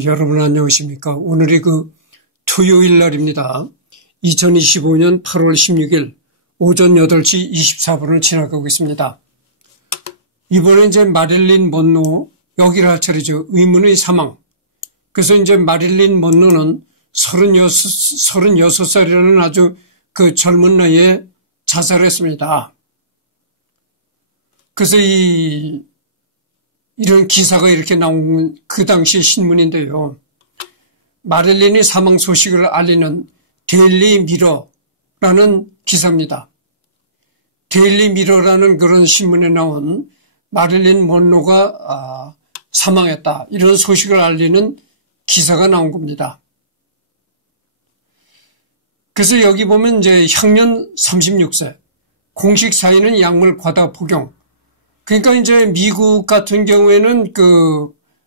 여러분 안녕하십니까. 오늘이 토요일 날입니다. 2025년 8월 16일 오전 8시 24분을 지나가고 있습니다. 이번에 이제 마릴린 먼로, 여기를 할 차례죠. 의문의 사망. 그래서 이제 마릴린 먼로는 36살이라는 아주 젊은 나이에 자살했습니다. 그래서 이런 기사가 이렇게 나온 그 당시 신문인데요. 마릴린의 사망 소식을 알리는 데일리 미러라는 기사입니다. 데일리 미러라는 그런 신문에 나온 마릴린 먼로가 사망했다. 이런 소식을 알리는 기사가 나온 겁니다. 그래서 여기 보면 이제 향년 36세, 공식 사인은 약물 과다 복용. 그러니까 이제 미국 같은 경우에는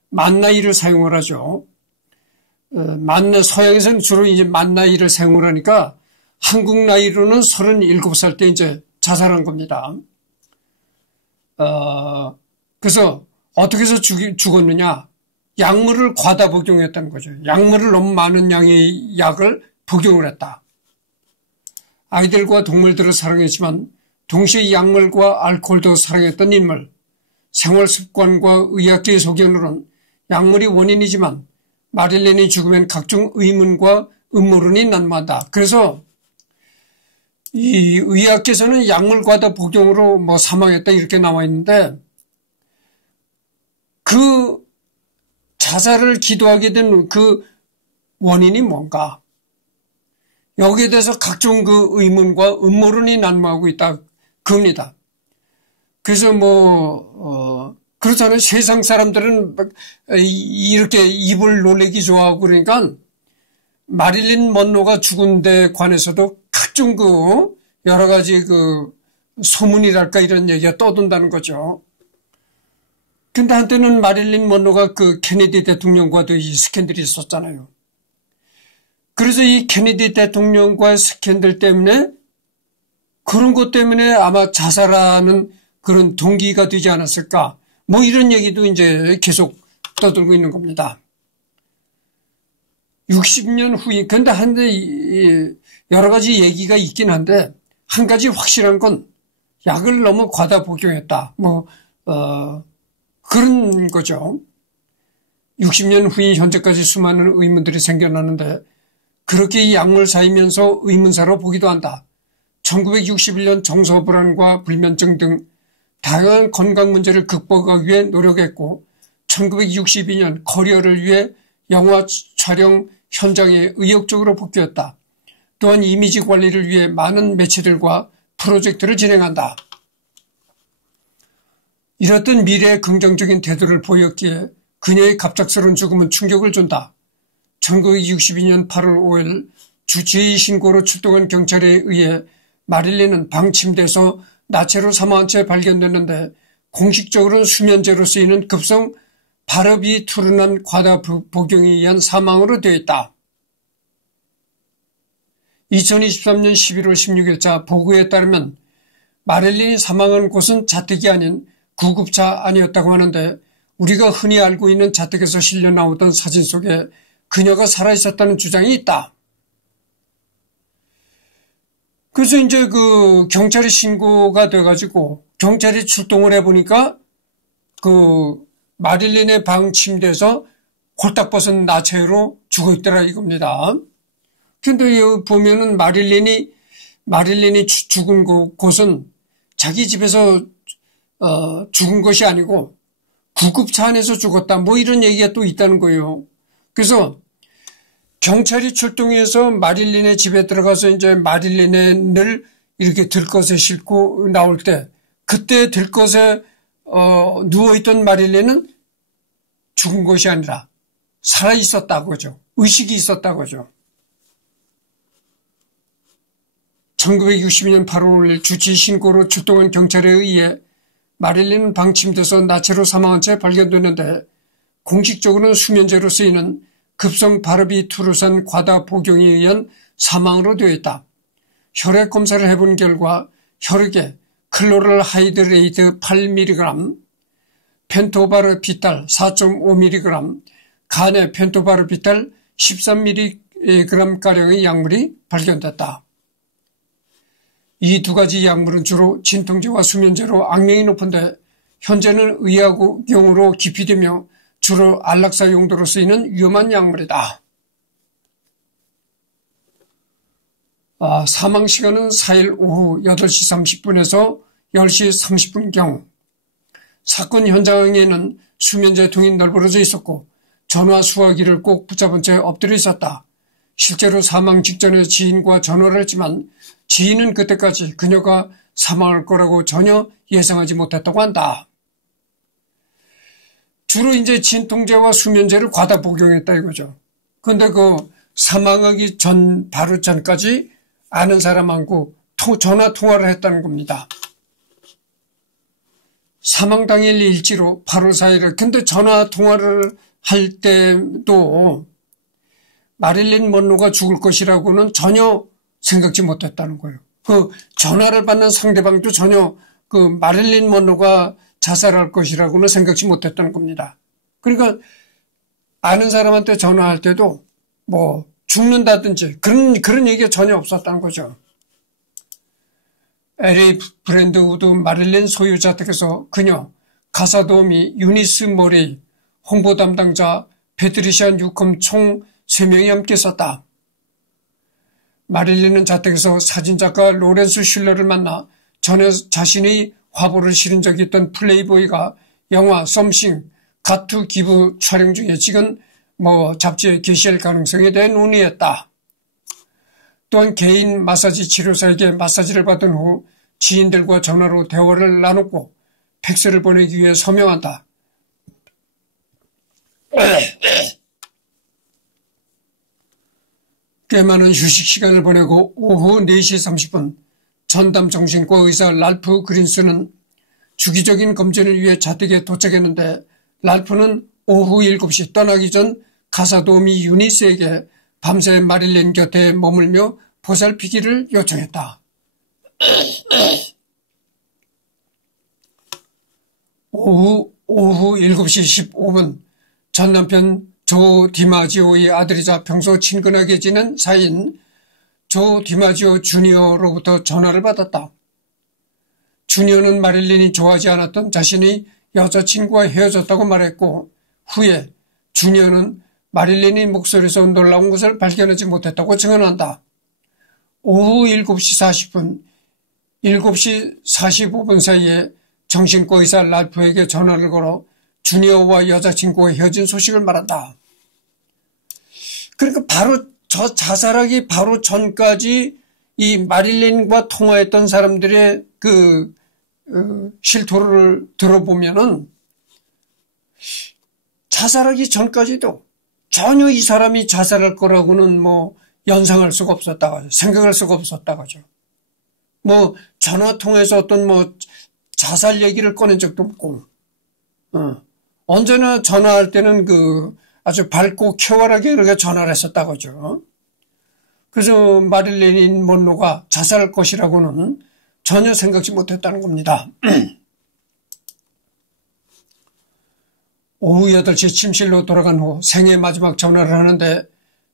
만 나이를 사용을 하죠. 서양에서는 주로 이제 만 나이를 사용을 하니까 한국 나이로는 37살 때 이제 자살한 겁니다. 그래서 어떻게 해서 죽었느냐? 약물을 과다 복용했다는 거죠. 약물을 너무 많은 양의 약을 복용을 했다. 아이들과 동물들을 사랑했지만 동시에 약물과 알코올도 사랑했던 인물. 생활 습관과 의학계의 소견으로는 약물이 원인이지만 마릴린이 죽으면 각종 의문과 음모론이 난무한다. 그래서 이 의학계에서는 약물 과다 복용으로 사망했다 이렇게 나와 있는데 그 자살을 기도하게 된 그 원인이 뭔가? 여기에 대해서 각종 의문과 음모론이 난무하고 있다. 그겁니다. 그래서 그렇잖아요. 세상 사람들은 이렇게 입을 놀리기 좋아하고 그러니까 마릴린 먼로가 죽은 데 관해서도 각종 여러 가지 소문이랄까 이런 얘기가 떠돈다는 거죠. 근데 한때는 마릴린 먼로가 케네디 대통령과도 이 스캔들이 있었잖아요. 그래서 이 케네디 대통령과의 스캔들 때문에 그런 것 때문에 아마 자살하는 그런 동기가 되지 않았을까. 이런 얘기도 이제 계속 떠들고 있는 겁니다. 60년 후에, 근데 여러 가지 얘기가 있긴 한데, 한 가지 확실한 건 약을 너무 과다 복용했다. 그런 거죠. 60년 후인 현재까지 수많은 의문들이 생겨나는데, 그렇게 이 약물사이면서 의문사로 보기도 한다. 1961년 정서불안과 불면증 등 다양한 건강 문제를 극복하기 위해 노력했고 1962년 커리어를 위해 영화 촬영 현장에 의욕적으로 복귀했다. 또한 이미지 관리를 위해 많은 매체들과 프로젝트를 진행한다. 이렇던 미래의 긍정적인 태도를 보였기에 그녀의 갑작스러운 죽음은 충격을 준다. 1962년 8월 5일 주치의 신고로 출동한 경찰에 의해 마릴린은 방 침대에서 나체로 사망한 채 발견됐는데 공식적으로는 수면제로 쓰이는 급성 바르비투르난 과다 복용에 의한 사망으로 되어 있다. 2023년 11월 16일자 보고에 따르면 마릴린이 사망한 곳은 자택이 아닌 구급차 안이었다고 하는데 우리가 흔히 알고 있는 자택에서 실려 나오던 사진 속에 그녀가 살아있었다는 주장이 있다. 그래서 이제 경찰에 신고가 돼가지고 경찰이 출동을 해보니까 마릴린의 방 침대에서 홀딱 벗은 나체로 죽어있더라 이겁니다. 근데 여기 보면은 마릴린이 죽은 곳은 자기 집에서 죽은 것이 아니고 구급차 안에서 죽었다. 이런 얘기가 또 있다는 거예요. 그래서 경찰이 출동해서 마릴린의 집에 들어가서 이제 마릴린을 이렇게 들것에 싣고 나올 때 그때 들것에 누워있던 마릴린은 죽은 것이 아니라 살아있었다고죠. 의식이 있었다고죠. 1962년 8월 5일 주치 신고로 출동한 경찰에 의해 마릴린은 방 침대에서 나체로 사망한 채 발견됐는데 공식적으로는 수면제로 쓰이는 급성 바르비투르산 과다 복용에 의한 사망으로 되어 있다. 혈액 검사를 해본 결과 혈액에 클로럴 하이드레이트 8mg, 펜토바르비탈 4.5mg, 간에 펜토바르비탈 13mg가량의 약물이 발견됐다. 이 두 가지 약물은 주로 진통제와 수면제로 악명이 높은데 현재는 의약용으로 기피되며 주로 안락사 용도로 쓰이는 위험한 약물이다. 사망 시간은 4일 오후 8시 30분에서 10시 30분경. 사건 현장에는 수면제 등이 널브러져 있었고 전화 수화기를 꼭 붙잡은 채 엎드려 있었다. 실제로 사망 직전에 지인과 전화를 했지만 지인은 그때까지 그녀가 사망할 거라고 전혀 예상하지 못했다고 한다. 주로 이제 진통제와 수면제를 과다 복용했다 이거죠. 근데 사망하기 바로 전까지 아는 사람하고 전화 통화를 했다는 겁니다. 사망 당일 일지로 8월 4일에 근데 전화 통화를 할 때도 마릴린 먼로가 죽을 것이라고는 전혀 생각지 못했다는 거예요. 전화를 받는 상대방도 전혀 마릴린 먼로가 자살할 것이라고는 생각지 못했다는 겁니다. 그러니까 아는 사람한테 전화할 때도 죽는다든지 그런 얘기가 전혀 없었다는 거죠. LA 브랜드우드 마릴린 소유자 댁에서 그녀, 가사도우미 유니스 머레이, 홍보 담당자 패트리샤 뉴컴 총 3명이 함께 있었다. 마릴린은 자택에서 사진작가 로렌스 슐러를 만나 전에 자신의 화보를 실은 적이 있던 플레이보이가 영화 썸씽, 갓투 기브 촬영 중에 지금 잡지에 게시할 가능성에 대해 논의했다. 또한 개인 마사지 치료사에게 마사지를 받은 후 지인들과 전화로 대화를 나눴고 팩스를 보내기 위해 서명한다. 꽤 많은 휴식 시간을 보내고 오후 4시 30분 전담 정신과 의사 랄프 그린스는 주기적인 검진을 위해 자택에 도착했는데 랄프는 오후 7시 떠나기 전 가사도우미 유니스에게 밤새 마릴린 곁에 머물며 보살피기를 요청했다. 오후 7시 15분 전 남편 조 디마지오의 아들이자 평소 친근하게 지낸 사이인 조 디마지오 주니어로부터 전화를 받았다. 주니어는 마릴린이 좋아하지 않았던 자신의 여자친구와 헤어졌다고 말했고 후에 주니어는 마릴린이 목소리에서 놀라운 것을 발견하지 못했다고 증언한다. 오후 7시 40분, 7시 45분 사이에 정신과 의사 랄프에게 전화를 걸어 주니어와 여자친구가 헤어진 소식을 말한다. 그러니까 바로 자살하기 바로 전까지 이 마릴린과 통화했던 사람들의 실토를 들어보면은 자살하기 전까지도 전혀 이 사람이 자살할 거라고는 연상할 수가 없었다고 하죠. 생각할 수가 없었다고 하죠. 전화 통해서 어떤 자살 얘기를 꺼낸 적도 없고, 언제나 전화할 때는 아주 밝고 쾌활하게 이렇게 전화를 했었다고 하죠. 그래서 마릴린 먼로가 자살할 것이라고는 전혀 생각지 못했다는 겁니다. 오후 8시 침실로 돌아간 후 생애 마지막 전화를 하는데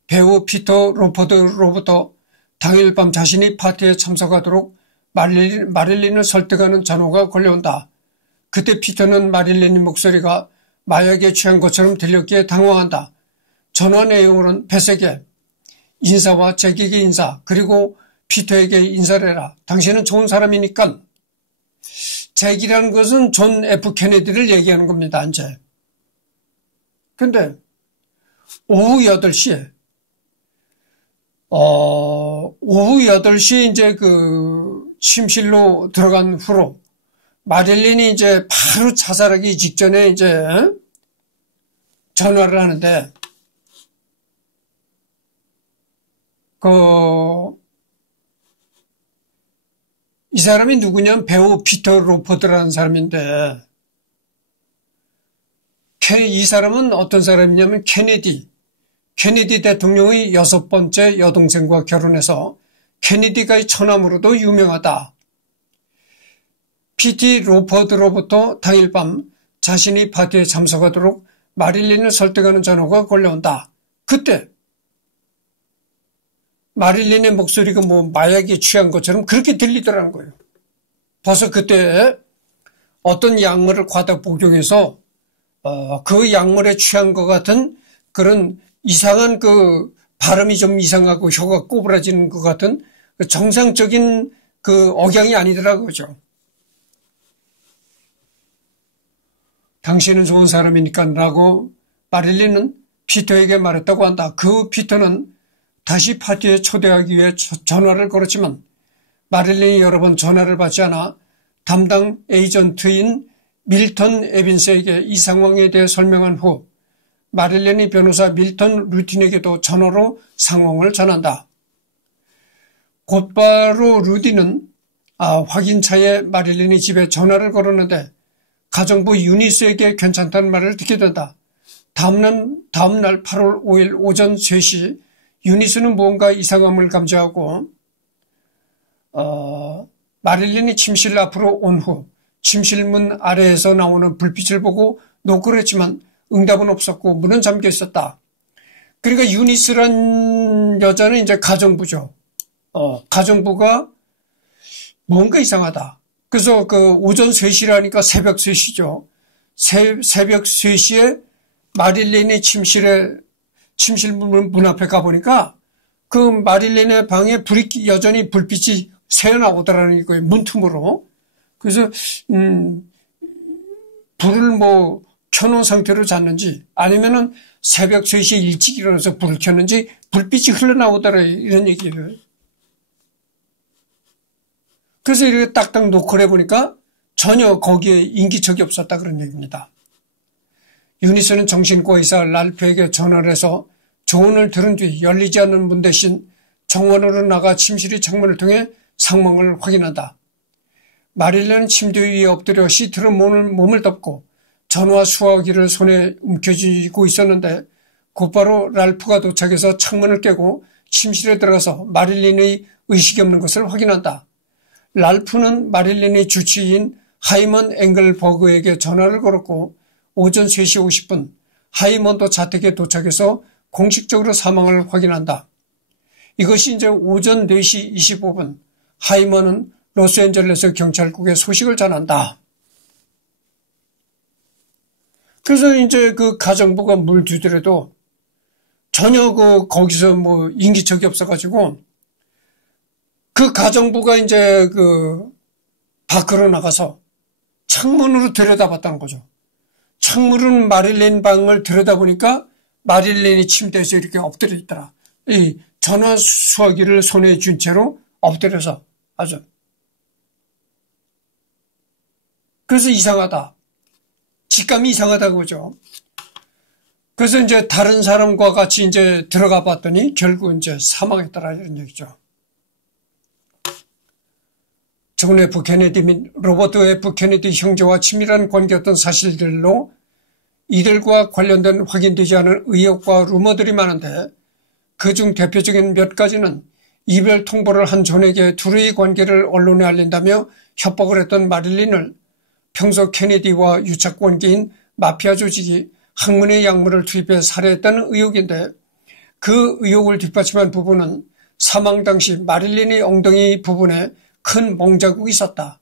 배우 피터 로퍼드로부터 당일 밤 자신이 파티에 참석하도록 마릴린을 설득하는 전화가 걸려온다. 그때 피터는 마릴린의 목소리가 마약에 취한 것처럼 들렸기에 당황한다. 전화 내용으로는 펫에게 인사와 잭에게 인사, 그리고 피터에게 인사를 해라. 당신은 좋은 사람이니까. 잭이라는 것은 존 F 케네디를 얘기하는 겁니다. 이제. 근데 오후 8시에 오후 8시에 이제 침실로 들어간 후로 마릴린이 이제 바로 자살하기 직전에 이제 전화를 하는데 이 사람이 누구냐면 배우 피터 로퍼드라는 사람인데 이 사람은 어떤 사람이냐면 케네디 대통령의 6번째 여동생과 결혼해서 케네디가의 처남으로도 유명하다. PT 로퍼드로부터 당일 밤 자신이 파티에 참석하도록 마릴린을 설득하는 전화가 걸려온다. 그때 마릴린의 목소리가 뭐 마약에 취한 것처럼 그렇게 들리더라는 거예요. 벌써 그때 어떤 약물을 과다 복용해서 그 약물에 취한 것 같은 그런 이상한 그 발음이 좀 이상하고 혀가 꼬부라지는 것 같은 그 정상적인 그 억양이 아니더라고요. 그죠? 당신은 좋은 사람이니까 라고 마릴린은 피터에게 말했다고 한다. 그 피터는 다시 파티에 초대하기 위해 전화를 걸었지만 마릴린이 여러 번 전화를 받지 않아 담당 에이전트인 밀턴 에빈스에게 이 상황에 대해 설명한 후 마릴린이 변호사 밀턴 루틴에게도 전화로 상황을 전한다. 곧바로 루디는 확인차에 마릴린이 집에 전화를 걸었는데 가정부 유니스에게 괜찮다는 말을 듣게 된다. 다음날 8월 5일 오전 3시 유니스는 무언가 이상함을 감지하고 마릴린이 침실 앞으로 온 후 침실 문 아래에서 나오는 불빛을 보고 노크를 했지만 응답은 없었고 문은 잠겨 있었다. 그러니까 유니스란 여자는 이제 가정부죠. 가정부가 뭔가 이상하다. 그래서 그 오전 3시라니까 새벽 3시죠. 새벽 3시에 마릴린의 침실 문 앞에 가보니까 그 마릴린의 방에 여전히 불빛이 새어나오더라는 거예요. 문틈으로. 그래서 불을 뭐 켜놓은 상태로 잤는지 아니면은 새벽 3시에 일찍 일어나서 불을 켰는지 불빛이 흘러나오더라 이런 얘기를. 그래서 이렇게 딱딱 노크를 해보니까 전혀 거기에 인기척이 없었다 그런 얘기입니다. 유니스는 정신과 의사 랄프에게 전화를 해서 조언을 들은 뒤 열리지 않는 문 대신 정원으로 나가 침실의 창문을 통해 상황을 확인한다. 마릴린은 침대 위에 엎드려 시트로 몸을 덮고 전화 수화기를 손에 움켜쥐고 있었는데 곧바로 랄프가 도착해서 창문을 깨고 침실에 들어가서 마릴린의 의식이 없는 것을 확인한다. 랄프는 마릴린의 주치의인 하이먼 앵글버그에게 전화를 걸었고 오전 3시 50분 하이먼도 자택에 도착해서 공식적으로 사망을 확인한다. 이것이 이제 오전 4시 25분 하이먼은 로스앤젤레스 경찰국에 소식을 전한다. 그래서 이제 그 가정부가 물 뒤더라도 전혀 거기서 뭐 인기척이 없어가지고 그 가정부가 이제 밖으로 나가서 창문으로 들여다봤다는 거죠. 창문으로 마릴린 방을 들여다보니까 마릴린이 침대에서 이렇게 엎드려 있더라. 이 전화 수화기를 손에 쥔 채로 엎드려서 아주. 그래서 이상하다. 직감이 이상하다고 그러죠. 그래서 이제 다른 사람과 같이 이제 들어가 봤더니 결국 이제 사망했더라 이런 얘기죠. 존 F. 케네디 및 로버트 F. 케네디 형제와 친밀한 관계였던 사실들로 이들과 관련된 확인되지 않은 의혹과 루머들이 많은데 그중 대표적인 몇 가지는 이별 통보를 한 존에게 둘의 관계를 언론에 알린다며 협박을 했던 마릴린을 평소 케네디와 유착 관계인 마피아 조직이 학문의 약물을 투입해 살해했다는 의혹인데 그 의혹을 뒷받침한 부분은 사망 당시 마릴린의 엉덩이 부분에 큰 멍자국이 있었다.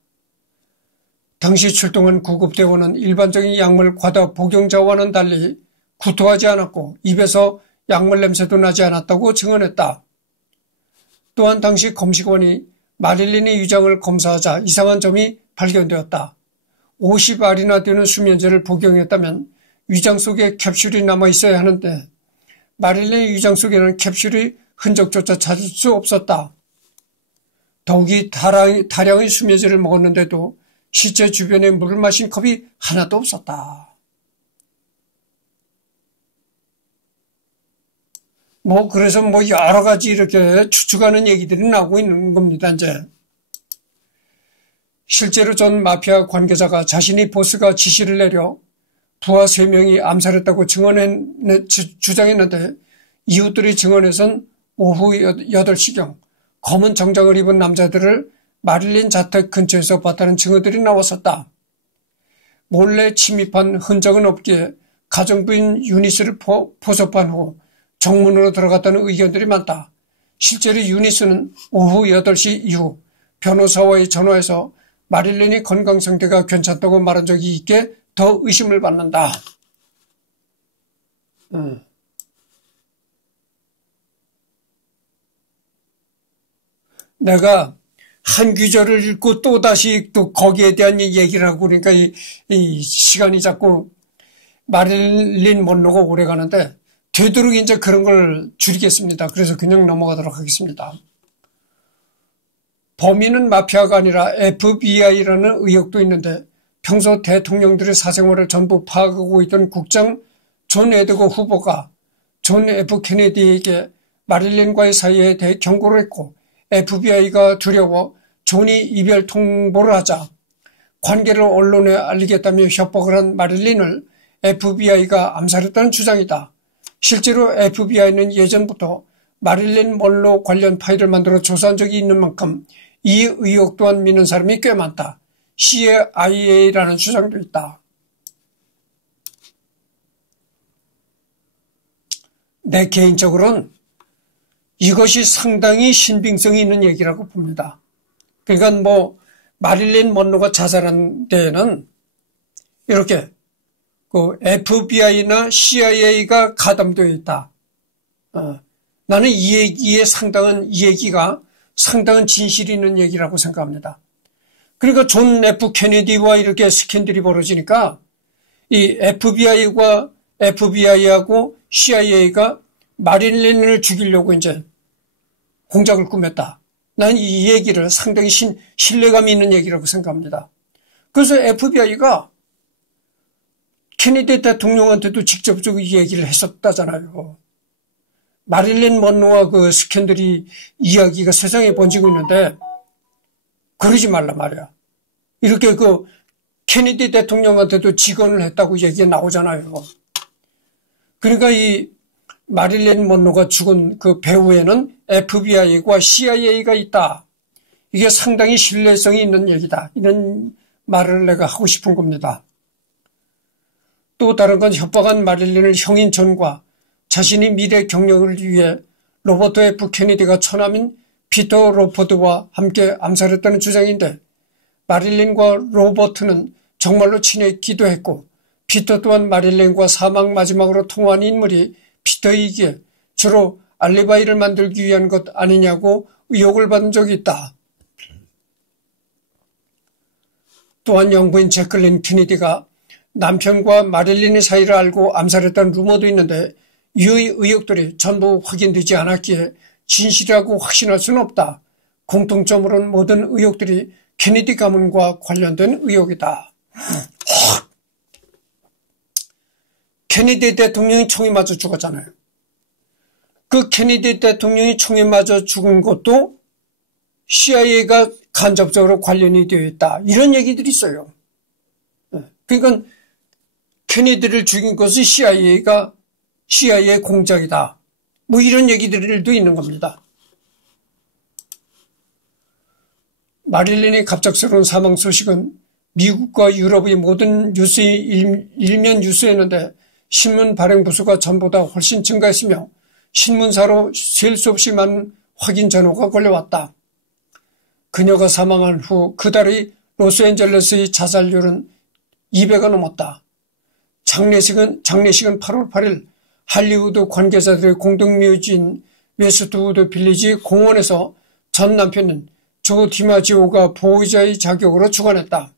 당시 출동한 구급대원은 일반적인 약물 과다 복용자와는 달리 구토하지 않았고 입에서 약물 냄새도 나지 않았다고 증언했다. 또한 당시 검식원이 마릴린의 위장을 검사하자 이상한 점이 발견되었다. 50알이나 되는 수면제를 복용했다면 위장 속에 캡슐이 남아있어야 하는데 마릴린의 위장 속에는 캡슐의 흔적조차 찾을 수 없었다. 더욱이 다량의 수면제를 먹었는데도 시체 주변에 물을 마신 컵이 하나도 없었다. 그래서 여러 가지 이렇게 추측하는 얘기들이 나오고 있는 겁니다, 이제. 실제로 전 마피아 관계자가 자신이 보스가 지시를 내려 부하 3명이 암살했다고 주장했는데 이웃들의 증언에선 오후 8시경 검은 정장을 입은 남자들을 마릴린 자택 근처에서 봤다는 증언들이 나왔었다. 몰래 침입한 흔적은 없기에 가정부인 유니스를 포섭한 후 정문으로 들어갔다는 의견들이 많다. 실제로 유니스는 오후 8시 이후 변호사와의 전화에서 마릴린이 건강 상태가 괜찮다고 말한 적이 있게 더 의심을 받는다. 내가 한 구절을 읽고 또다시 또 거기에 대한 얘기를 하고 그러니까 이 시간이 자꾸 마릴린 먼로가 오래 가는데 되도록 이제 그런 걸 줄이겠습니다. 그래서 그냥 넘어가도록 하겠습니다. 범인은 마피아가 아니라 FBI라는 의혹도 있는데 평소 대통령들의 사생활을 전부 파악하고 있던 국장 존 에드거 후보가 존 F 케네디에게 마릴린과의 사이에 대해 경고를 했고 FBI가 두려워 존이 이별 통보를 하자 관계를 언론에 알리겠다며 협박을 한 마릴린을 FBI가 암살했다는 주장이다. 실제로 FBI는 예전부터 마릴린 먼로 관련 파일을 만들어 조사한 적이 있는 만큼 이 의혹 또한 믿는 사람이 꽤 많다. CIA라는 주장도 있다. 내 개인적으로는 이것이 상당히 신빙성이 있는 얘기라고 봅니다. 그러니까 마릴린 먼로가 자살한 데에는 이렇게 FBI나 CIA가 가담되어 있다. 나는 이 얘기가 상당한 진실이 있는 얘기라고 생각합니다. 그러니까 존 F 케네디와 이렇게 스캔들이 벌어지니까 이 FBI하고 CIA가 마릴린을 죽이려고 이제 공작을 꾸몄다. 난 이 얘기를 상당히 신뢰감이 있는 얘기라고 생각합니다. 그래서 FBI가 케네디 대통령한테도 직접적으로 이 얘기를 했었다잖아요. 마릴린 먼로와 그 스캔들이 이야기가 세상에 번지고 있는데 그러지 말라 말이야. 이렇게 그 케네디 대통령한테도 직언을 했다고 얘기가 나오잖아요. 그러니까 이 마릴린 먼로가 죽은 그 배후에는 FBI과 CIA가 있다. 이게 상당히 신뢰성이 있는 얘기다. 이런 말을 내가 하고 싶은 겁니다. 또 다른 건 협박한 마릴린을 형인 존과 자신이 미래 경력을 위해 로버트 F 케네디가 처남인 피터 로퍼드와 함께 암살했다는 주장인데 마릴린과 로버트는 정말로 친했기도 했고 피터 또한 마릴린과 사망 마지막으로 통화한 인물이 피터이기에 주로 알리바이를 만들기 위한 것 아니냐고 의혹을 받은 적이 있다. 또한 영부인 제클린 케네디가 남편과 마릴린의 사이를 알고 암살했다는 루머도 있는데 이 의혹들이 전부 확인되지 않았기에 진실이라고 확신할 수는 없다. 공통점으로는 모든 의혹들이 케네디 가문과 관련된 의혹이다. 케네디 대통령이 총에 맞아 죽었잖아요. 그 케네디 대통령이 총에 맞아 죽은 것도 CIA가 간접적으로 관련이 되어 있다. 이런 얘기들이 있어요. 그러니까 케네디를 죽인 것은 CIA 공작이다. 이런 얘기들도 있는 겁니다. 마릴린의 갑작스러운 사망 소식은 미국과 유럽의 모든 뉴스의 일면 뉴스였는데 신문 발행 부수가 전보다 훨씬 증가했으며 신문사로 셀 수 없이 많은 확인 전화가 걸려왔다. 그녀가 사망한 후 그달의 로스앤젤레스의 자살률은 200가 넘었다. 장례식은 8월 8일 할리우드 관계자들의 공동묘지인 웨스트우드 빌리지 공원에서 전 남편은 조 디마지오가 보호자의 자격으로 주관했다.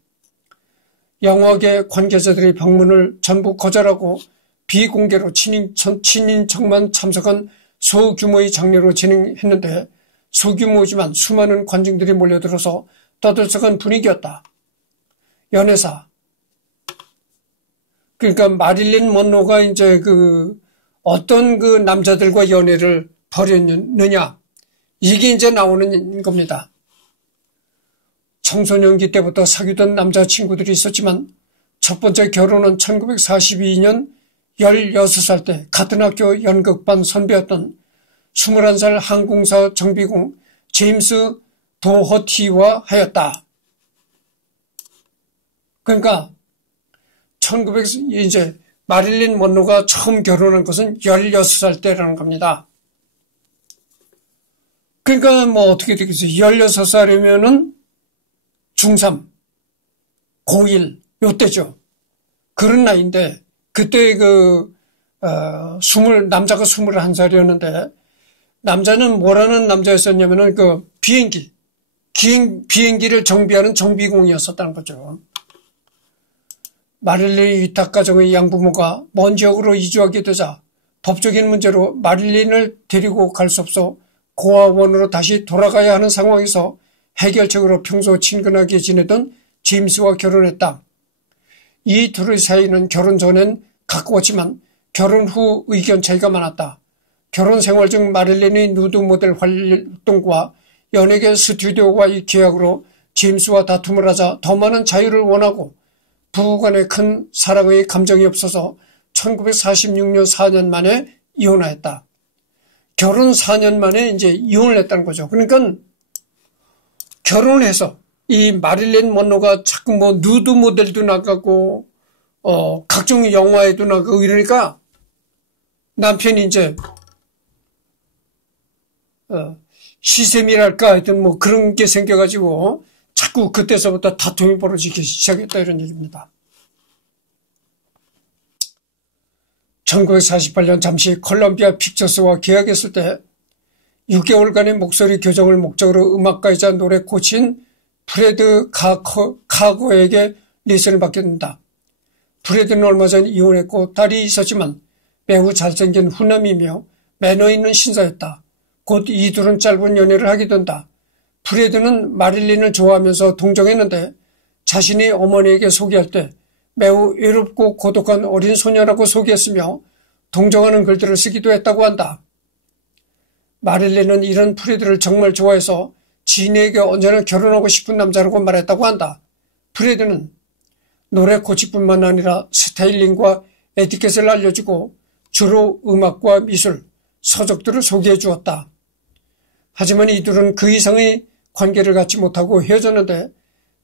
영화계 관계자들의 방문을 전부 거절하고 비공개로 친인척만 참석한 소규모의 장례로 진행했는데 소규모지만 수많은 관중들이 몰려들어서 떠들썩한 분위기였다. 연애사. 그러니까 마릴린 먼로가 이제 어떤 남자들과 연애를 벌였느냐. 이게 이제 나오는 겁니다. 청소년기 때부터 사귀던 남자친구들이 있었지만 첫 번째 결혼은 1942년 16살 때 같은 학교 연극반 선배였던 21살 항공사 정비공 제임스 도허티와 하였다. 그러니까 이제 마릴린 먼로가 처음 결혼한 것은 16살 때라는 겁니다. 그러니까 뭐 어떻게 되겠어요? 16살이면은 중3, 고1, 요때죠. 그런 나이인데, 그때 남자가 21살이었는데, 남자는 뭐라는 남자였었냐면은 비행기를 정비하는 정비공이었었다는 거죠. 마릴린 위탁 가정의 양부모가 먼 지역으로 이주하게 되자 법적인 문제로 마릴린을 데리고 갈 수 없어 고아원으로 다시 돌아가야 하는 상황에서 해결책으로 평소 친근하게 지내던 제임스와 결혼했다. 이 둘의 사이는 결혼 전엔 가까웠지만 결혼 후 의견 차이가 많았다. 결혼 생활 중 마릴린의 누드 모델 활동과 연예계 스튜디오와의 계약으로 제임스와 다툼을 하자 더 많은 자유를 원하고 부부간에 큰 사랑의 감정이 없어서 1946년 4년 만에 이혼하였다. 결혼 4년 만에 이제 이혼을 했다는 거죠. 그러니까 결혼해서 이 마릴린 먼로가 자꾸 뭐 누드 모델도 나가고 각종 영화에도 나가고 이러니까 남편이 이제 시샘이랄까 하여튼 뭐 그런 게 생겨가지고 자꾸 그때서부터 다툼이 벌어지기 시작했다 이런 얘기입니다. 1948년 잠시 콜럼비아 픽처스와 계약했을 때 6개월간의 목소리 교정을 목적으로 음악가이자 노래 코치인 프레드 카거에게 레슨을 받게 된다. 프레드는 얼마 전 이혼했고 딸이 있었지만 매우 잘생긴 후남이며 매너 있는 신사였다. 곧 이 둘은 짧은 연애를 하게 된다. 프레드는 마릴린을 좋아하면서 동정했는데 자신이 어머니에게 소개할 때 매우 외롭고 고독한 어린 소녀라고 소개했으며 동정하는 글들을 쓰기도 했다고 한다. 마릴린은 이런 프레드를 정말 좋아해서 지인에게 언제나 결혼하고 싶은 남자라고 말했다고 한다. 프레드는 노래 코치뿐만 아니라 스타일링과 에티켓을 알려주고 주로 음악과 미술, 서적들을 소개해 주었다. 하지만 이들은 그 이상의 관계를 갖지 못하고 헤어졌는데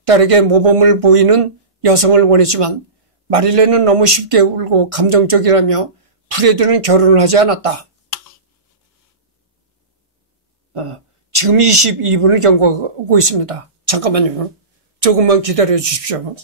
딸에게 모범을 보이는 여성을 원했지만 마릴린은 너무 쉽게 울고 감정적이라며 프레드는 결혼을 하지 않았다. 지금 22분을 경고하고 있습니다. 잠깐만요. 조금만 기다려 주십시오.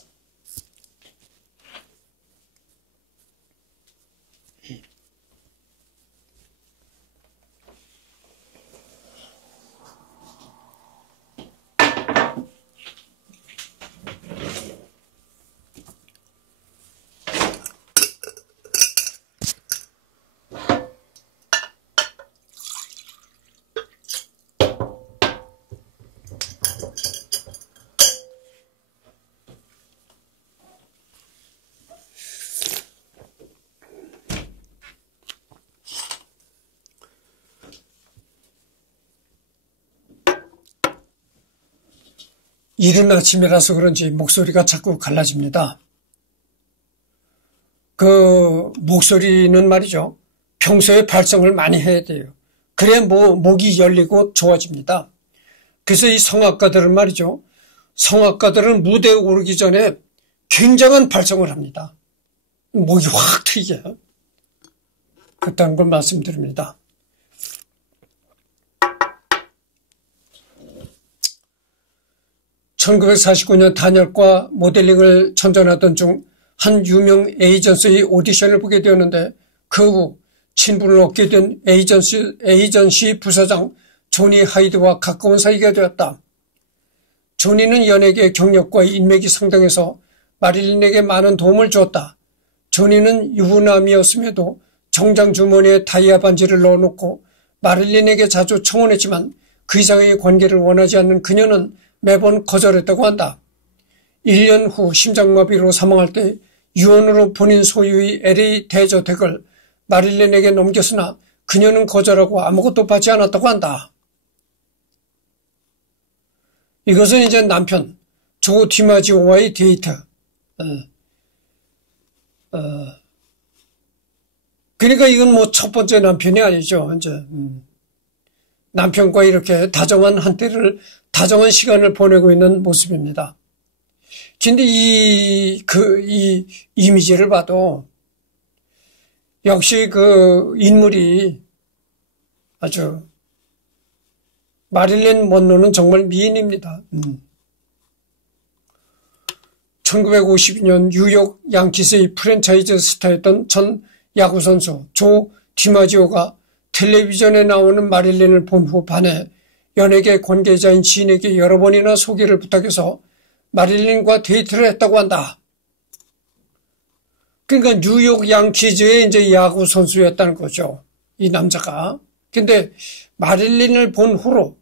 이른 아침이라서 그런지 목소리가 자꾸 갈라집니다. 그 목소리는 말이죠. 평소에 발성을 많이 해야 돼요. 그래야 목이 열리고 좋아집니다. 그래서 이 성악가들은 말이죠. 성악가들은 무대에 오르기 전에 굉장한 발성을 합니다. 목이 확 트이게. 그렇다는 걸 말씀드립니다. (1949년) 단역과 모델링을 전전하던 중 한 유명 에이전시의 오디션을 보게 되었는데 그 후 친분을 얻게 된 에이전시 부사장 조니 하이드와 가까운 사이가 되었다. 조니는 연예계 경력과 인맥이 상당해서 마릴린에게 많은 도움을 주었다. 조니는 유부남이었음에도 정장 주머니에 다이아 반지를 넣어놓고 마릴린에게 자주 청혼했지만 그 이상의 관계를 원하지 않는 그녀는 매번 거절했다고 한다. 1년 후 심장마비로 사망할 때 유언으로 본인 소유의 LA 대저택을 마릴린에게 넘겼으나 그녀는 거절하고 아무것도 받지 않았다고 한다. 이것은 이제 남편 조 디마지오와의 데이트. 그러니까 이건 뭐 첫 번째 남편이 아니죠. 이제 남편과 이렇게 다정한 시간을 보내고 있는 모습입니다. 근데 이 이미지를 봐도 역시 그 인물이 아주 마릴린 먼로는 정말 미인입니다. 1952년 뉴욕 양키스의 프랜차이즈 스타였던 전 야구선수 조 디마지오가 텔레비전에 나오는 마릴린을 본 후 반해 연예계 관계자인 지인에게 여러 번이나 소개를 부탁해서 마릴린과 데이트를 했다고 한다. 그러니까 뉴욕 양키즈의 이제 야구 선수였다는 거죠. 이 남자가. 근데 마릴린을 본 후로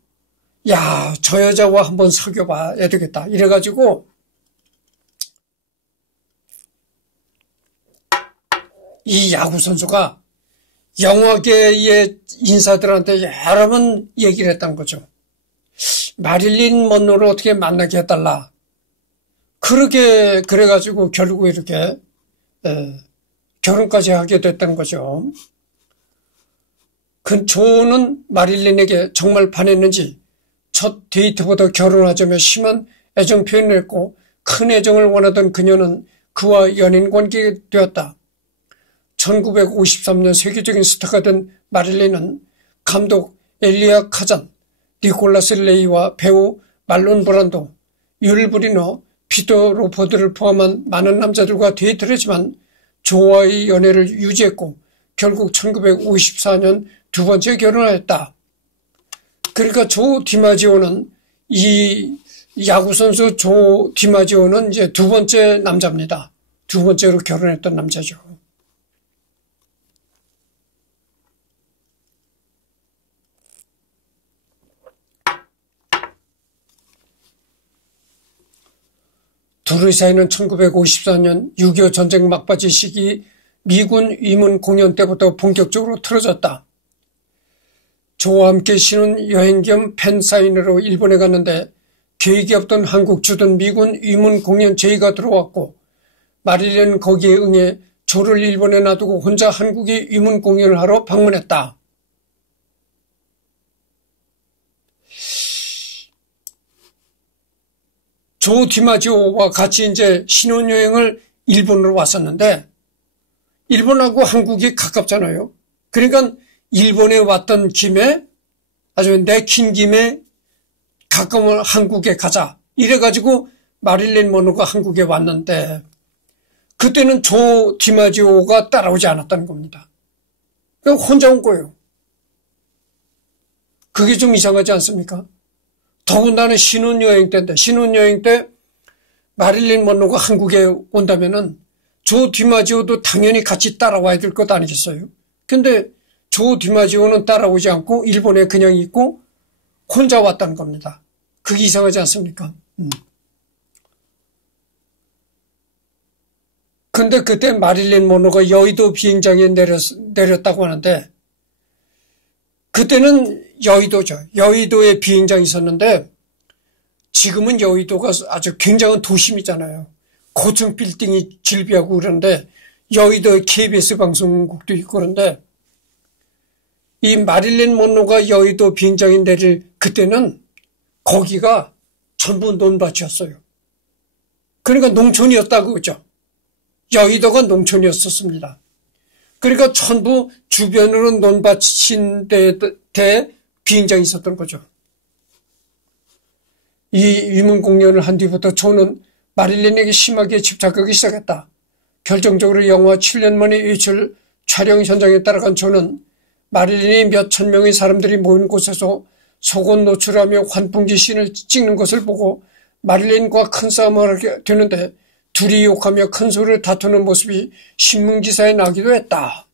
야, 저 여자와 한번 사귀어봐야 되겠다. 이래가지고 이 야구 선수가 영화계의 인사들한테 여러 번 얘기를 했던 거죠. 마릴린 먼로를 어떻게 만나게 해달라. 그래가지고 결국 이렇게 결혼까지 하게 됐던 거죠. 그 조는 마릴린에게 정말 반했는지 첫 데이트보다 결혼하자며 심한 애정 표현을 했고 큰 애정을 원하던 그녀는 그와 연인 관계가 되었다. 1953년 세계적인 스타가 된 마릴린은 감독 엘리아 카잔, 니콜라스 레이와 배우 말론 브란도, 율 브리너, 피터 로퍼드를 포함한 많은 남자들과 데이트를 했지만 조와의 연애를 유지했고 결국 1954년 두 번째 결혼을 했다. 그러니까 조 디마지오는 이 야구선수 조 디마지오는 이제 두 번째 남자입니다. 두 번째로 결혼했던 남자죠. 둘의 사이는 1954년 6.25 전쟁 막바지 시기 미군 위문 공연 때부터 본격적으로 틀어졌다. 조와 함께 신혼여행 겸 팬사인회로 일본에 갔는데 계획이 없던 한국 주둔 미군 위문 공연 제의가 들어왔고 마릴린은 거기에 응해 조를 일본에 놔두고 혼자 한국에 위문 공연을 하러 방문했다. 조 디마지오와 같이 이제 신혼여행을 일본으로 왔었는데 일본하고 한국이 가깝잖아요. 그러니까 일본에 왔던 김에 아주 내킨 김에 가까운 한국에 가자. 이래가지고 마릴린 먼로가 한국에 왔는데 그때는 조 디마지오가 따라오지 않았다는 겁니다. 그냥 혼자 온 거예요. 그게 좀 이상하지 않습니까? 더군다나 신혼여행 때인데 신혼여행 때 마릴린 먼로가 한국에 온다면은 조 디마지오도 당연히 같이 따라와야 될 것 아니겠어요? 근데 조 디마지오는 따라오지 않고 일본에 그냥 있고 혼자 왔다는 겁니다. 그게 이상하지 않습니까? 근데 그때 마릴린 먼로가 여의도 비행장에 내렸다고 하는데 그때는 여의도죠. 여의도에 비행장이 있었는데 지금은 여의도가 아주 굉장한 도심이잖아요. 고층 빌딩이 질비하고 그러는데 여의도에 KBS 방송국도 있고 그런데 이 마릴린 먼로가 여의도 비행장에 내릴 그때는 거기가 전부 논밭이었어요. 그러니까 농촌이었다고 그죠. 여의도가 농촌이었었습니다. 그러니까 전부 주변으로 논밭인 데 비행장이 있었던 거죠. 이 위문 공연을 한 뒤부터 조는 마릴린에게 심하게 집착하기 시작했다. 결정적으로 영화 7년 만의 외출 촬영 현장에 따라간 조는 마릴린이 몇천 명의 사람들이 모인 곳에서 속옷 노출하며 환풍기 씬을 찍는 것을 보고 마릴린과 큰 싸움을 하게 되는데 둘이 욕하며 큰 소리를 다투는 모습이 신문기사에 나기도 했다.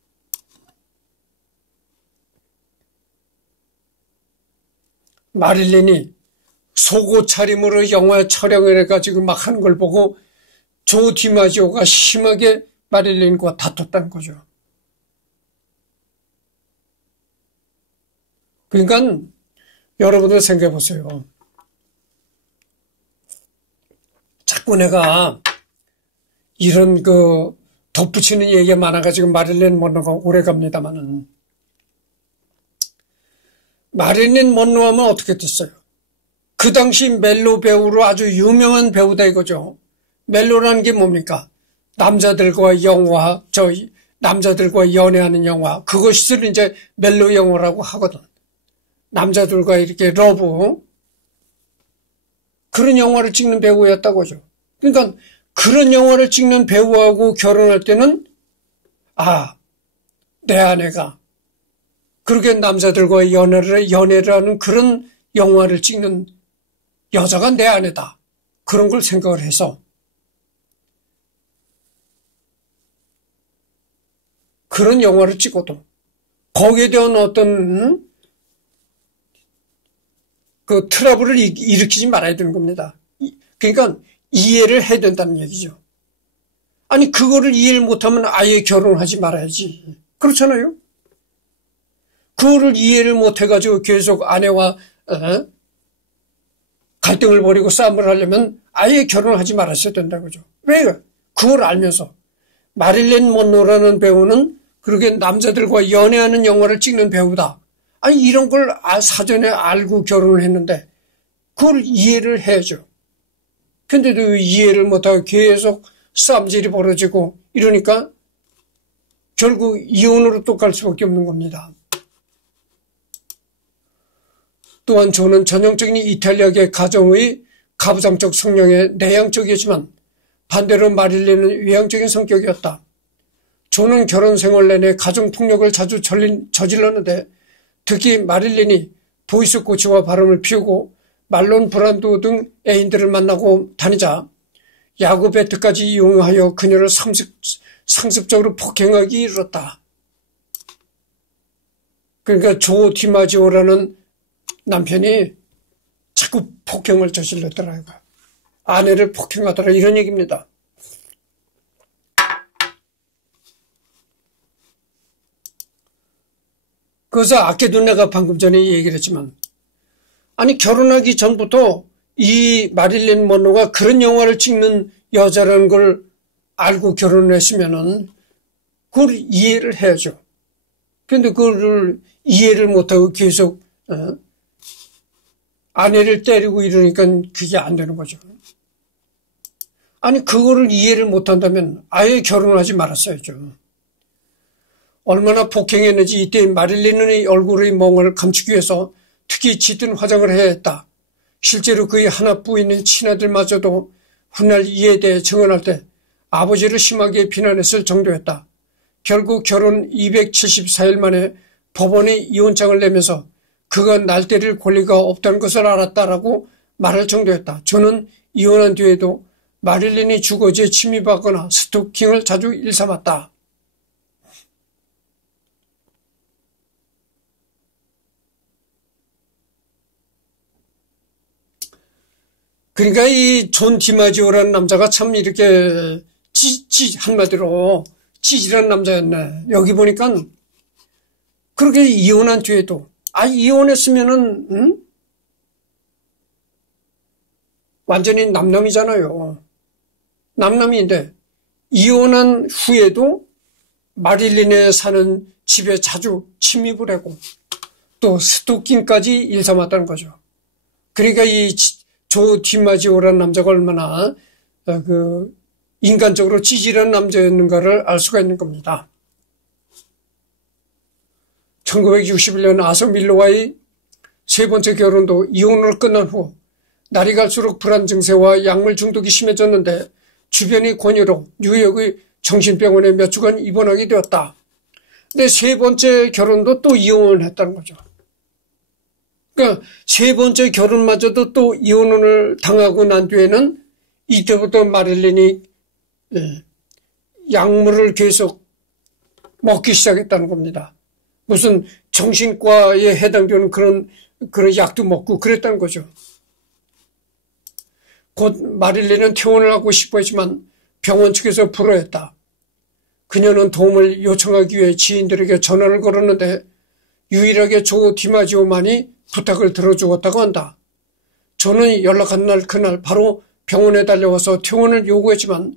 마릴린이 속옷 차림으로 영화 촬영을 해가지고 막 하는 걸 보고 조 디마지오가 심하게 마릴린과 다퉜다는 거죠. 그러니까 여러분들 생각해 보세요. 자꾸 내가 이런 덧붙이는 얘기가 많아가지고 마릴린 먼로가 오래갑니다만은 마릴린 먼로 하면 어떻게 됐어요? 그 당시 멜로 배우로 아주 유명한 배우다 이거죠. 멜로라는 게 뭡니까? 남자들과 영화, 남자들과 연애하는 영화, 그것을 이제 멜로 영화라고 하거든. 남자들과 이렇게 러브, 그런 영화를 찍는 배우였다고 하죠. 그러니까 그런 영화를 찍는 배우하고 결혼할 때는 내 아내가 그렇게 남자들과 연애를 하는 그런 영화를 찍는 여자가 내 아내다. 그런 걸 생각을 해서 그런 영화를 찍어도 거기에 대한 어떤 그 트러블을 일으키지 말아야 되는 겁니다. 그러니까 이해를 해야 된다는 얘기죠. 아니 그거를 이해를 못하면 아예 결혼하지 말아야지. 그렇잖아요. 그거를 이해를 못해가지고 계속 아내와 갈등을 벌이고 싸움을 하려면 아예 결혼하지 말았어야 된다고죠. 왜? 그걸 알면서 마릴린 먼로라는 배우는 그렇게 남자들과 연애하는 영화를 찍는 배우다. 아니 이런 걸 사전에 알고 결혼을 했는데 그걸 이해를 해야죠. 근데도 이해를 못하고 계속 싸움질이 벌어지고 이러니까 결국 이혼으로 또 갈 수밖에 없는 겁니다. 또한 조는 전형적인 이탈리아계 가정의 가부장적 성향의 내향적이었지만 반대로 마릴린은 외향적인 성격이었다. 조는 결혼 생활 내내 가정폭력을 자주 저질렀는데 특히 마릴린이 보이스 코치와 바람을 피우고 말론 브란도 등 애인들을 만나고 다니자 야구 배트까지 이용하여 그녀를 상습적으로 폭행하기 이르렀다. 그러니까 조 디마지오라는 남편이 자꾸 폭행을 저질렀더라고요. 아내를 폭행하더라 이런 얘기입니다. 그래서 아까도 내가 방금 전에 얘기를 했지만 아니 결혼하기 전부터 이 마릴린 먼로가 그런 영화를 찍는 여자라는 걸 알고 결혼을 했으면은 그걸 이해를 해야죠. 그런데 그걸 이해를 못하고 계속 아내를 때리고 이러니까 그게 안 되는 거죠. 아니 그거를 이해를 못한다면 아예 결혼하지 말았어야죠. 얼마나 폭행했는지 이때 마릴린의 얼굴의 멍을 감추기 위해서 특히 짙은 화장을 해야 했다. 실제로 그의 하나뿐인 친아들마저도 훗날 이에 대해 증언할 때 아버지를 심하게 비난했을 정도였다. 결국 결혼 274일 만에 법원에 이혼장을 내면서 그가 날 때릴 권리가 없다는 것을 알았다라고 말할 정도였다. 저는 이혼한 뒤에도 마릴린이 주거지에 침입하거나 스토킹을 자주 일삼았다. 그러니까 이 존 디마지오라는 남자가 참 이렇게 한마디로 찌질한 남자였네. 여기 보니까 그렇게 이혼한 뒤에도 이혼했으면은 완전히 남남이잖아요. 남남인데 이혼한 후에도 마릴린에 사는 집에 자주 침입을 하고 또 스토킹까지 일삼았다는 거죠. 그러니까 이 조 디마지오라는 남자가 얼마나 인간적으로 찌질한 남자였는가를 알 수가 있는 겁니다. 1961년 아서 밀로와의 세 번째 결혼도 이혼으로 끝난 후 날이 갈수록 불안 증세와 약물 중독이 심해졌는데 주변의 권유로 뉴욕의 정신병원에 몇 주간 입원하게 되었다. 근데 세 번째 결혼도 또 이혼을 했다는 거죠. 그러니까 세 번째 결혼마저도 또 이혼을 당하고 난 뒤에는 이때부터 마릴린이 약물을 계속 먹기 시작했다는 겁니다. 무슨 정신과에 해당되는 그런 약도 먹고 그랬다는 거죠. 곧 마릴린은 퇴원을 하고 싶어 했지만 병원 측에서 불허했다. 그녀는 도움을 요청하기 위해 지인들에게 전화를 걸었는데 유일하게 조 디마지오만이 부탁을 들어주었다고 한다. 저는 연락한 날 그날 바로 병원에 달려와서 퇴원을 요구했지만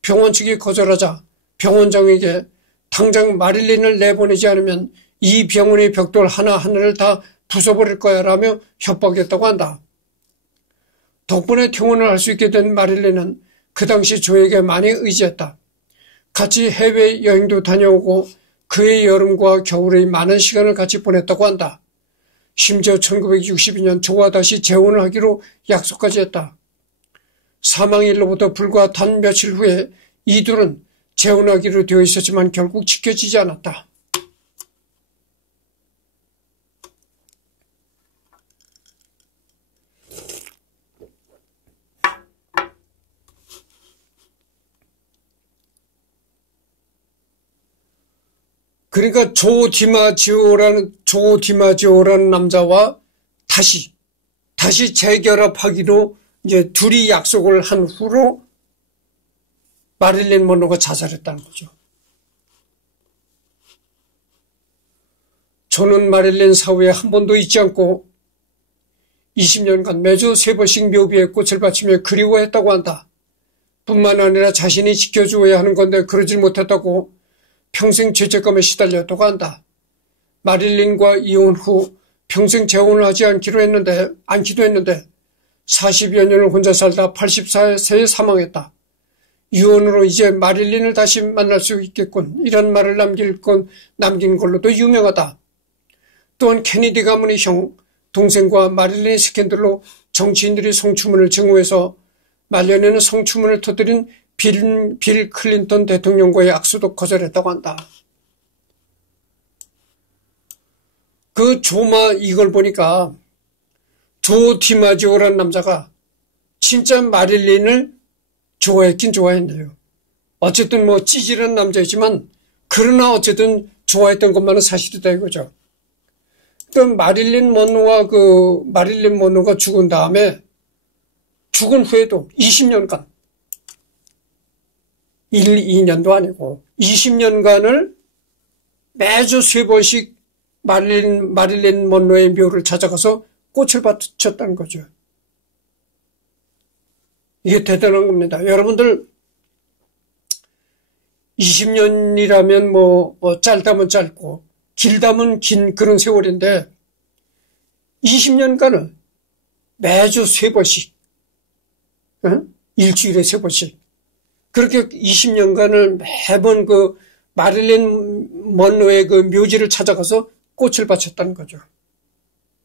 병원 측이 거절하자 병원장에게 당장 마릴린을 내보내지 않으면 이 병원의 벽돌 하나하나를 다 부숴버릴 거야 라며 협박했다고 한다. 덕분에 퇴원을 할 수 있게 된 마릴린은 그 당시 조에게 많이 의지했다. 같이 해외여행도 다녀오고 그의 여름과 겨울의 많은 시간을 같이 보냈다고 한다. 심지어 1962년 조와 다시 재혼을 하기로 약속까지 했다. 사망일로부터 불과 단 며칠 후에 이 둘은 재혼하기로 되어 있었지만 결국 지켜지지 않았다. 그러니까 조 디마지오라는 남자와 다시 재결합하기로 이제 둘이 약속을 한 후로 마릴린 먼로가 자살했다는 거죠. 조는 마릴린 사후에 한 번도 잊지 않고 20년간 매주 3번씩 묘비에 꽃을 바치며 그리워했다고 한다. 뿐만 아니라 자신이 지켜주어야 하는 건데 그러질 못했다고 평생 죄책감에 시달렸다고 한다. 마릴린과 이혼 후 평생 재혼을 하지 않기도 했는데 40여 년을 혼자 살다 84세에 사망했다. 유언으로 이제 마릴린을 다시 만날 수 있겠군. 이런 말을 남긴 걸로도 유명하다. 또한 케네디 가문의 형, 동생과 마릴린 스캔들로 정치인들이 성추문을 증오해서 말년에는 성추문을 터뜨린 빌 클린턴 대통령과의 악수도 거절했다고 한다. 그 이걸 보니까 조 디마지오라는 남자가 진짜 마릴린을 좋아했긴 좋아했네요. 어쨌든 찌질한 남자이지만 그러나 어쨌든 좋아했던 것만은 사실이다 이거죠. 그러니까 마릴린 먼로가 죽은 다음에 죽은 후에도 20년간 2년도 아니고 20년간을 매주 3번씩 마릴린 먼로의 묘를 찾아가서 꽃을 바쳤다는 거죠. 이게 대단한 겁니다. 여러분들 20년이라면 짧다면 짧고 길다면 긴 그런 세월인데 20년간을 매주 3번씩 일주일에 3번씩 그렇게 20년간을 매번 그 마릴린 먼로의 그 묘지를 찾아가서 꽃을 바쳤다는 거죠.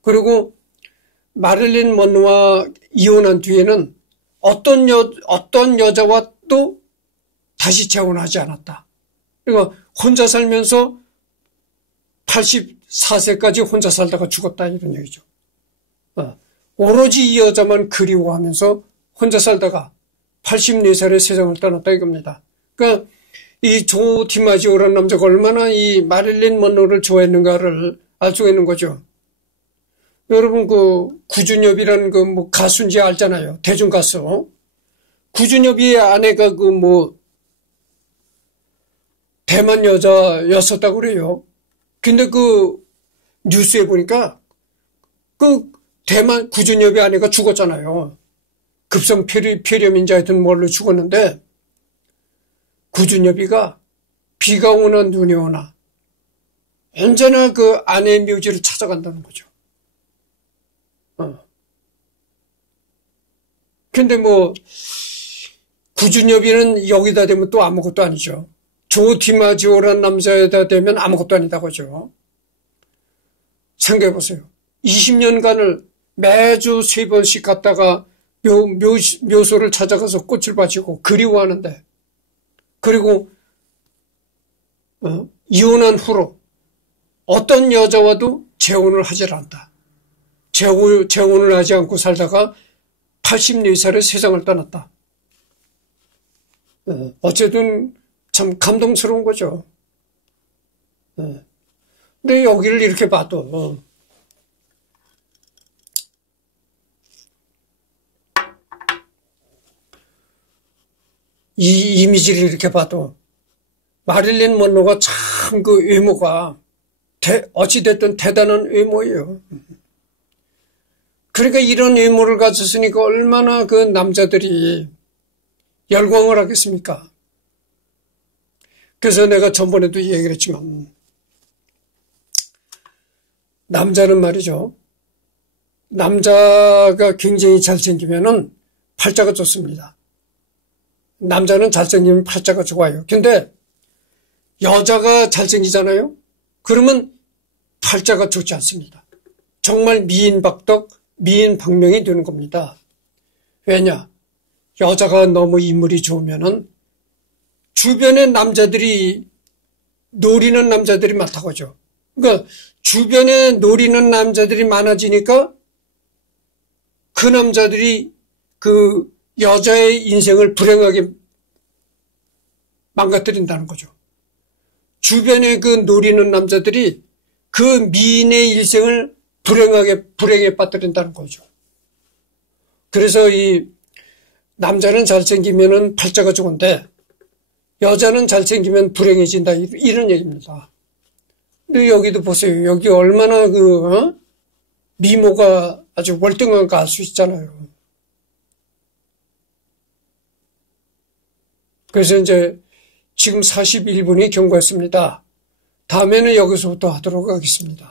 그리고 마릴린 먼로와 이혼한 뒤에는 어떤 여자와 또 다시 재혼하지 않았다. 그러니까 혼자 살면서 84세까지 혼자 살다가 죽었다 이런 얘기죠. 오로지 이 여자만 그리워하면서 혼자 살다가 84살에 세상을 떠났다 이겁니다. 그러니까 이 조 디마지오라는 남자가 얼마나 이 마릴린 먼로를 좋아했는가를 알 수가 있는 거죠. 여러분 구준엽이라는 가수인지 알잖아요. 대중 가수. 구준엽이 아내가 대만 여자였었다고 그래요. 근데 뉴스에 보니까 대만 구준엽의 아내가 죽었잖아요. 급성 폐렴인지 하여튼 뭘로 죽었는데 구준엽이가 비가 오나 눈이 오나 언제나 그 아내의 묘지를 찾아간다는 거죠. 근데 구준엽이는 여기다 대면 또 아무것도 아니죠. 조 디마지오라는 남자에다 대면 아무것도 아니다고 하죠. 생각해보세요. 20년간을 매주 3번씩 갔다가 묘소를 찾아가서 꽃을 바치고 그리워하는데 그리고 이혼한 후로 어떤 여자와도 재혼을 하질 않다. 재혼을 하지 않고 살다가 84살에 세상을 떠났다. 어쨌든 참 감동스러운 거죠. 근데 여기를 이렇게 봐도 이 이미지를 이렇게 봐도 마릴린 먼로가 참 그 외모가 어찌됐든 대단한 외모예요. 그러니까 이런 외모를 가졌으니까 얼마나 그 남자들이 열광을 하겠습니까? 그래서 내가 전번에도 얘기를 했지만 남자는 말이죠. 남자가 굉장히 잘생기면은 팔자가 좋습니다. 남자는 잘생기면 팔자가 좋아요. 근데 여자가 잘생기잖아요. 그러면 팔자가 좋지 않습니다. 정말 미인박덕, 미인박명이 되는 겁니다. 왜냐? 여자가 너무 인물이 좋으면은 주변의 남자들이 노리는 남자들이 많다고 하죠. 그러니까 주변에 노리는 남자들이 많아지니까 그 남자들이 그 여자의 인생을 불행하게 망가뜨린다는 거죠. 주변에 그 노리는 남자들이 그 미인의 일생을 불행에 빠뜨린다는 거죠. 그래서 이 남자는 잘생기면은 팔자가 좋은데 여자는 잘생기면 불행해진다, 이런 얘기입니다. 근데 여기도 보세요. 여기 얼마나 미모가 아주 월등한가 알 수 있잖아요. 그래서 이제 지금 41분이 경과했습니다. 다음에는 여기서부터 하도록 하겠습니다.